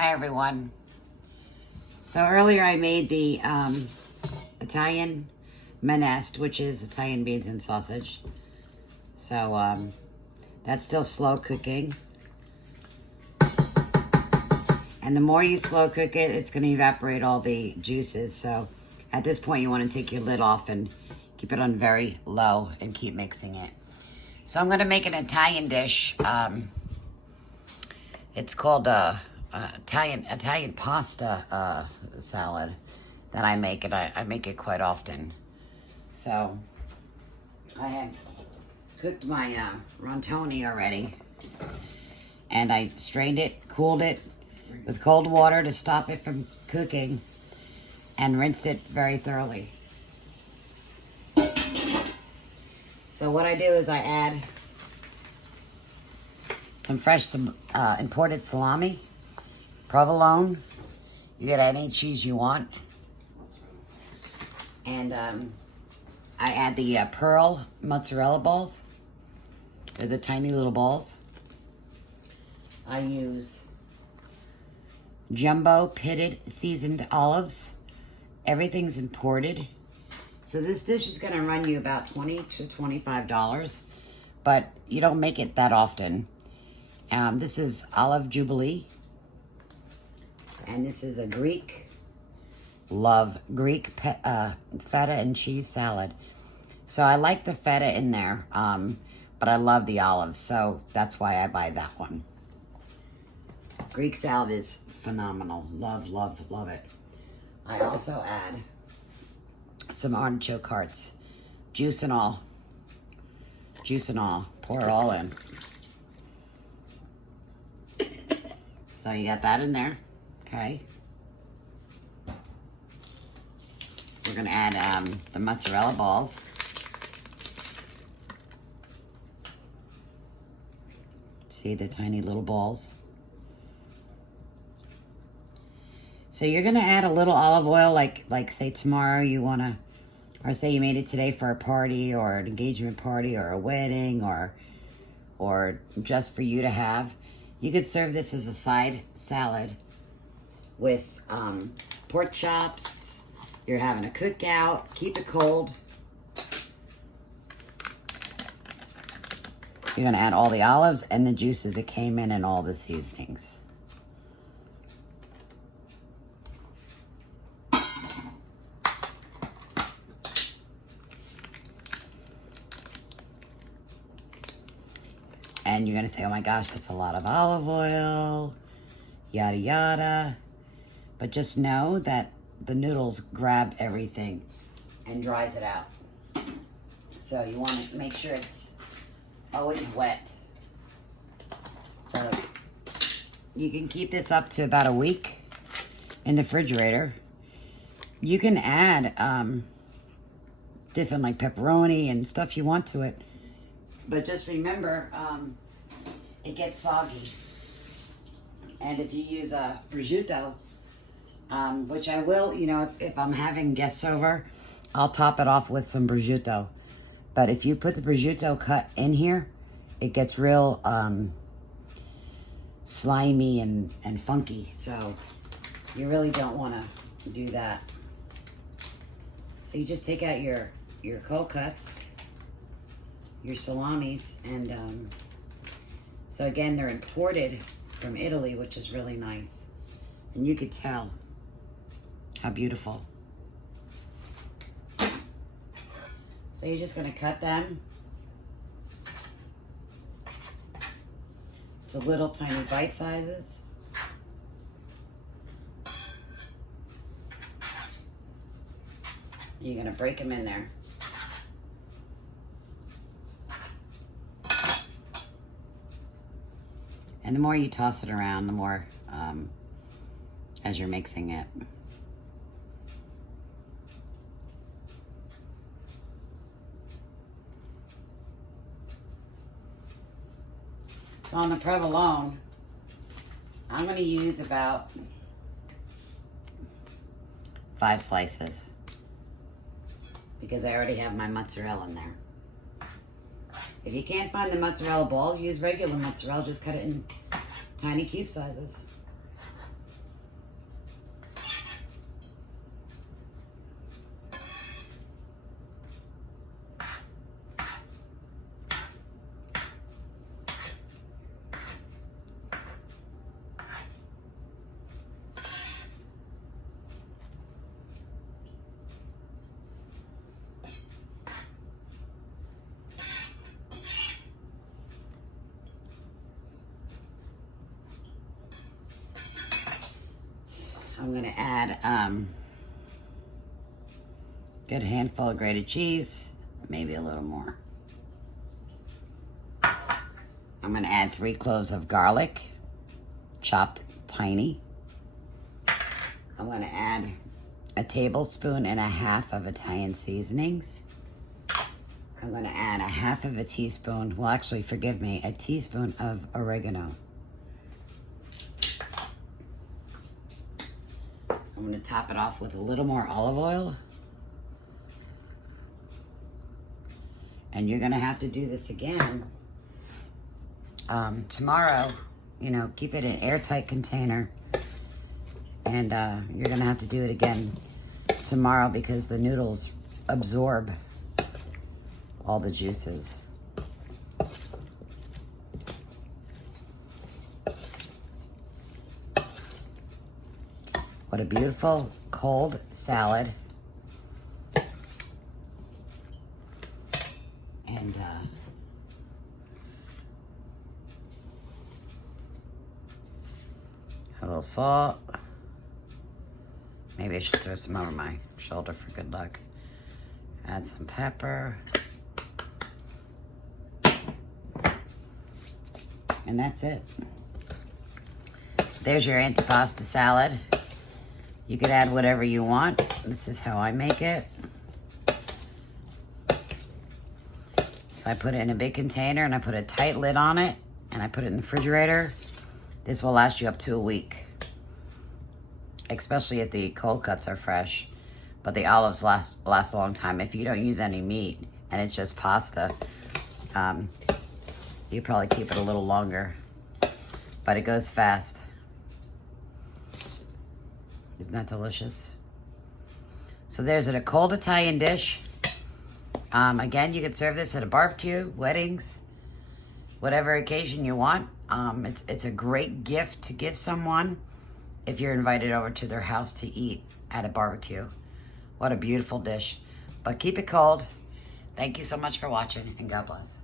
Hi everyone. So earlier I made the Italian minestrone, which is Italian beans and sausage. So that's still slow cooking. And the more you slow cook it, it's going to evaporate all the juices. So at this point you want to take your lid off and keep it on very low and keep mixing it. So I'm going to make an Italian dish. It's called Italian pasta salad that I make, and I make it quite often. So I had cooked my rontoni already, and I strained it, cooled it with cold water to stop it from cooking, and rinsed it very thoroughly. So what I do is I add some fresh imported salami, provolone. You get any cheese you want. And I add the pearl mozzarella balls. They're the tiny little balls. I use jumbo pitted seasoned olives. Everything's imported. So this dish is going to run you about $20 to $25, but you don't make it that often. This is olive jubilee, and this is a Greek, love Greek feta and cheese salad. So I like the feta in there, but I love the olives, so that's why I buy that one. Greek salad is phenomenal. Love, love, love it. I also add some artichoke hearts, juice and all. Juice and all. Pour it all in. So you got that in there, okay? We're gonna add the mozzarella balls. See the tiny little balls? So you're gonna add a little olive oil, like say tomorrow you wanna, or say you made it today for a party or an engagement party or a wedding or just for you to have. You could serve this as a side salad with pork chops. You're having a cookout. Keep it cold. You're gonna add all the olives and the juices that came in and all the seasonings. And you're going to say, oh my gosh, that's a lot of olive oil, yada, yada. But just know that the noodles grab everything and dries it out. So you want to make sure it's always wet. So you can keep this up to about a week in the refrigerator. You can add different like pepperoni and stuff you want to it. But just remember, it gets soggy. And if you use a prosciutto, which I will, you know, if I'm having guests over, I'll top it off with some prosciutto. But if you put the prosciutto cut in here, it gets real slimy and funky. So you really don't want to do that. So you just take out your cold cuts, your salamis, and so again, they're imported from Italy, which is really nice, and you could tell how beautiful. So you're just going to cut them to little tiny bite sizes. You're going to break them in there. And the more you toss it around, the more as you're mixing it. So on the provolone, I'm going to use about 5 slices because I already have my mozzarella in there. If you can't find the mozzarella balls, use regular mozzarella. Just cut it in tiny cube sizes. I'm gonna add good handful of grated cheese, maybe a little more. I'm gonna add 3 cloves of garlic, chopped tiny. I'm gonna add a tablespoon and a half of Italian seasonings. I'm gonna add a half of a teaspoon, well actually forgive me, a teaspoon of oregano. I'm gonna top it off with a little more olive oil. And you're gonna have to do this again tomorrow. You know, keep it in an airtight container. And you're gonna have to do it again tomorrow because the noodles absorb all the juices. What a beautiful cold salad. And a little salt. Maybe I should throw some over my shoulder for good luck. Add some pepper. And that's it. There's your antipasta salad. You could add whatever you want. This is how I make it. So I put it in a big container and I put a tight lid on it and I put it in the refrigerator. This will last you up to a week, especially if the cold cuts are fresh. But the olives last a long time. If you don't use any meat and it's just pasta, you probably keep it a little longer, but it goes fast. Isn't that delicious? So there's a cold Italian dish. Again, you could serve this at a barbecue, weddings, whatever occasion you want. It's a great gift to give someone if you're invited over to their house to eat at a barbecue. What a beautiful dish. But keep it cold. Thank you so much for watching, and God bless.